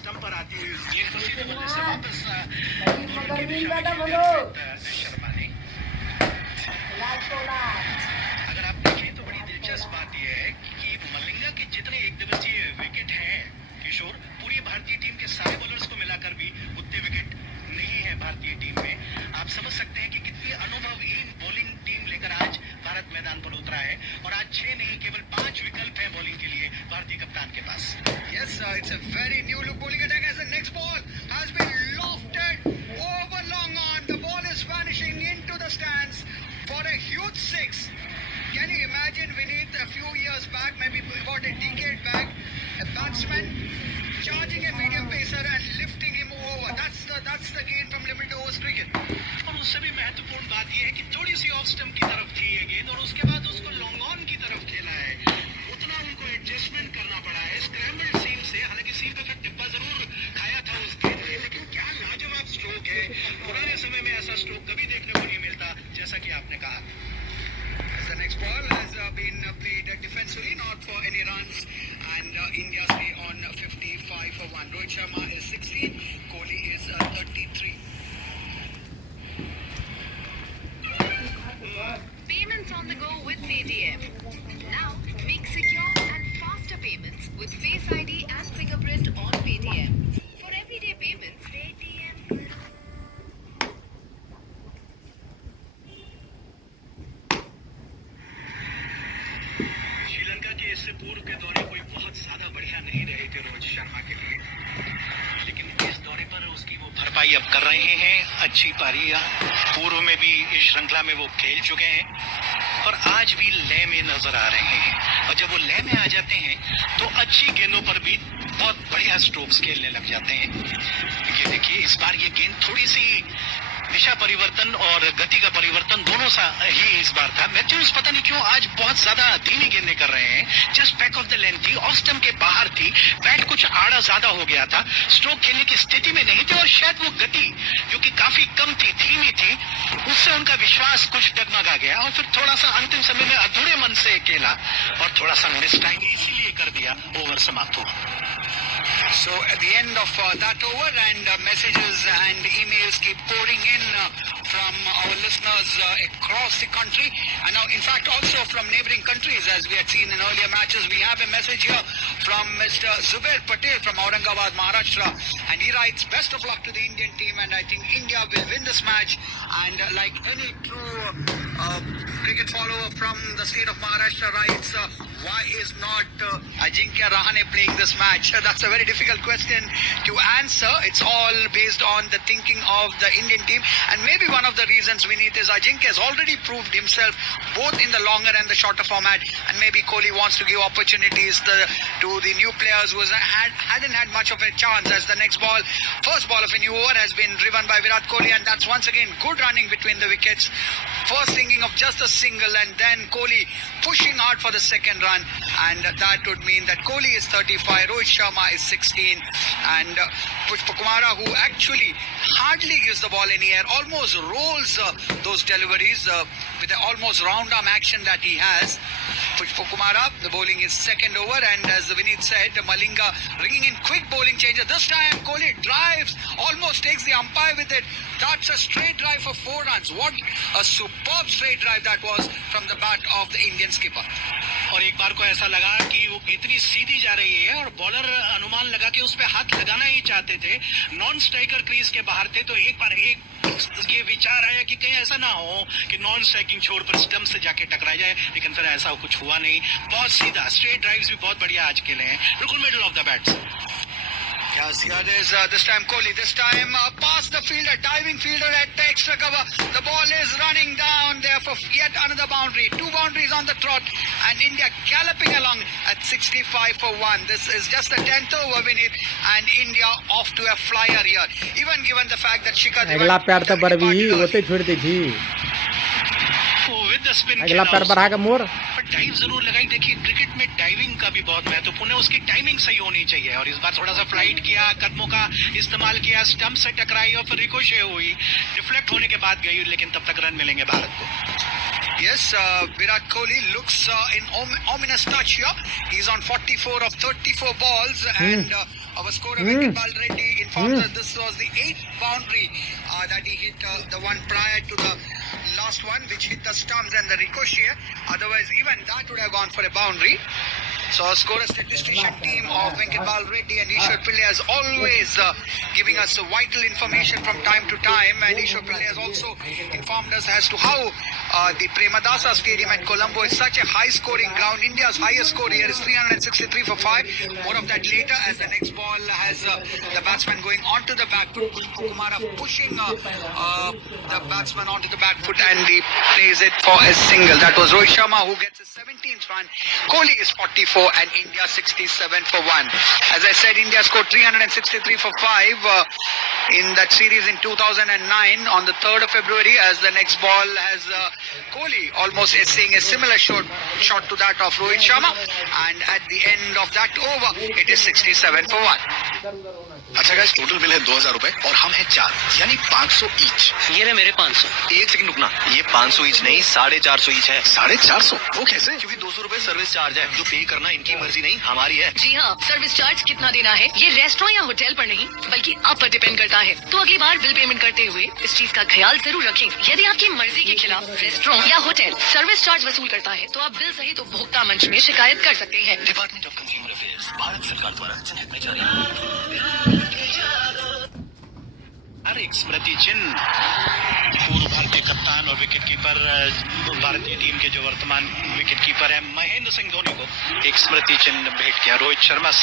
Stump पर आती हुई उस गेंद को सीधे बल्ले से वापस शर्मा ने। अगर आप देखें तो बड़ी दिलचस्प बात यह है कि मलिंगा के जितने एक दिवसीय विकेट हैं किशोर, पूरी भारतीय टीम के सारे बॉलर्स को मिलाकर भी उतने विकेट नहीं है भारतीय टीम में। आप समझ सकते हैं कि कितनी अनुभवहीन बॉलिंग टीम लेकर आज भारत मैदान पर उतरा है और आज 6 नहीं केवल 5 विकल्प हैं बॉलिंग के लिए भारतीय कप्तान के पास। Yes, it's a very new look bowling attack as the next ball has been lofted over long on. The ball is vanishing into the stands for a huge six. Can you imagine, Vineet, a few years back, maybe about a decade back, a batsman charging a medium pacer and lifting him over. That's the game from limited overs cricket. और उससे भी महत्वपूर्ण बात यह है कि थोड़ी सी off stump की तरफ थी ये गेंद और उसके बाद उसको लॉन्ग ऑन की तरफ खेला है। उतना उनको एडजस्टमेंट करना पड़ा है स्क्रैम्बल्ड सीम से। हालांकि सीम का डिब्बा जरूर खाया था उस गेंद ने, लेकिन क्या लाजवाब स्ट्रोक है। पुराने समय में ऐसा स्ट्रोक कभी देखने को नहीं मिलता, जैसा कि आपने कहा। The next ball has been played defensively, not for any runs, and India stay on 55 for 1. Rohit Sharma is 16, Kohli is 33. Payments on the go with Paytm. Now, make secure and faster payments with Face ID and fingerprint on Paytm. For everyday payments, Paytm करो। श्रीलंका के इससे पूर्व के दौरे कोई बहुत ज्यादा बढ़िया नहीं रहे थे रोहित शर्मा के लिए, लेकिन इस दौरे पर उसकी वो भरपाई अब कर रहे हैं। अच्छी पारियां पूर्व में भी इस श्रृंखला में वो खेल चुके हैं और आज भी लय में नजर आ रहे हैं। और जब वो लय में आ जाते हैं तो अच्छी गेंदों पर भी बहुत बढ़िया स्ट्रोक्स खेलने लग जाते हैं। ये देखिए, इस बार ये गेंद थोड़ी सी दिशा परिवर्तन और गति का परिवर्तन दोनों सा ही इस बार था। मैथ्यूज पता नहीं क्यों आज बहुत ज्यादा धीमी गेंदें कर रहे हैं। Just back of the length थी, ऑफ स्टंप के बाहर थी, बैट कुछ आड़ा ज्यादा हो गया था, स्ट्रोक खेलने की स्थिति में नहीं थे और शायद वो गति जो कि काफी कम थी, धीमी थी, उससे उनका विश्वास कुछ डगमगा गया और फिर थोड़ा सा अंतिम समय में अधूरे मन से खेला और थोड़ा सा मिस टाइम इसीलिए कर दिया, ओवर समाप्त हुआ। So at the end of that over, and messages and emails keep pouring in from our listeners across the country, and now in fact also from neighboring countries, as we had seen in earlier matches. We have a message here from Mr. Zubair Patel from Aurangabad, Maharashtra, and he writes, best of luck to the Indian team, and I think India will win this match. And like any true cricket follower from the state of Maharashtra writes, why is not Ajinkya Rahane playing this match? That's a very difficult question to answer. It's all based on the thinking of the Indian team, and maybe one of the reasons we need is Ajinkya has already proved himself both in the longer and the shorter format, and maybe Kohli wants to give opportunities to the new players who hadn't had much of a chance. As the next ball, first ball of a new over has been driven by Virat Kohli, and that's once again good running between the wickets. First thinking of just a single, and then Kohli pushing hard for the second run, and that would mean that Kohli is 35, Rohit Sharma is 16, and Pushpa Kumara, who actually hardly gives the ball any air, almost rolls those deliveries with the almost round arm action that he has. Pushpa Kumara, the bowling is second over, and as Vineet said, Malinga ringing in quick bowling changes. This time Kohli drives, almost takes the umpire with it. That's a straight drive for 4 runs. What a superb straight drive that was from the bat of the Indian skipper. और एक बार को ऐसा लगा कि वो इतनी सीधी जा रही है और बॉलर अनुमान लगा कि उस पे हाथ लगाना ही चाहते थे। नॉन स्ट्राइकर क्रीज के बाहर थे, तो एक बार ये विचार आया कि कहीं ऐसा ना हो कि नॉन स्ट्राइकिंग छोड़ पर स्टंप से जाके टकरा जाए, लेकिन फिर ऐसा कुछ हुआ नहीं। बहुत सीधा स्ट्रेट ड्राइव्स भी बहुत बढ़िया आज खेले हैं, बिल्कुल middle of the bats. Yes, here is this time Kohli. This time past the fielder, diving fielder at extra cover. The ball is running down there for yet another boundary. 2 boundaries on the trot, and India galloping along at 65 for 1. This is just the 10th over, Vineet, and India off to a flyer here. Even given the fact that Shikhar अगला पैर तो बरबी होते छोड़ दी थी। With the spin अगला पैर बढ़ा के मोड़ डाइव जरूर लगाई। देखिए, क्रिकेट में डाइविंग का भी बहुत महत्वपूर्ण है, उसकी टाइमिंग सही होनी चाहिए। और इस बार थोड़ा सा फ्लाइट किया, कदमों का इस्तेमाल किया, स्टंप से टकराई और फिर रिकोशे हुई, डिफ्लेक्ट होने के बाद गई, लेकिन तब तक रन मिलेंगे भारत को। Yes, Virat Kohli looks in ominous touch here. He's on 44 of 34 balls, and Our scorer Venkat Balreddy informs us this was the 8th boundary that he hit, the one prior to the last one, which hit the stumps and the ricochet. Otherwise, even that would have gone for a boundary. So our scorer statistician team of Venkat Balreddy and Ishwar Pillai as always giving us vital information from time to time, and Ishwar Pillai has also informed us as to how the Premadasa Stadium at Colombo is such a high scoring ground. India's highest score here is 363 for 5. More of that later as the next ball has the batsman going onto the back foot. Kumara pushing the batsman onto the back foot, and he plays it for a single. That was Rohit Sharma who gets his 17th run. Kohli is 44 and India 67 for 1. As I said, India scored 363 for 5 in that series in 2009 on the 3rd of February, as the next ball has Kohli almost essaying a similar shot to that of Rohit Sharma, and at the end of that over it is 67 for 1. अच्छा guys, total bill है 2000 रुपए और हम हैं 4, यानी 500 each. ये रहे मेरे 500। एक सेकंड रुकना, ये 500 ईच नहीं 450 ईच है। 450? वो कैसे? क्योंकि 200 रुपए सर्विस चार्ज है, जो पे करना इनकी मर्जी नहीं हमारी है। जी हाँ, सर्विस चार्ज कितना देना है ये रेस्टोरेंट या होटल पर नहीं बल्कि आप पर डिपेंड करता है। तो अगली बार बिल पेमेंट करते हुए इस चीज का ख्याल जरूर रखें। यदि आपकी मर्जी के खिलाफ रेस्टोरेंट या होटल सर्विस चार्ज वसूल करता है तो आप बिल सहित उपभोक्ता मंच में शिकायत कर सकते हैं। Department of consumer affairs, Bharat सरकार द्वारा जनहित में जारी। एक स्मृति चिन्ह पूर्व भारतीय कप्तान और विकेटकीपर भारतीय टीम के जो वर्तमान विकेटकीपर है महेंद्र सिंह धोनी को एक स्मृति चिन्ह भेंट किया। रोहित शर्मा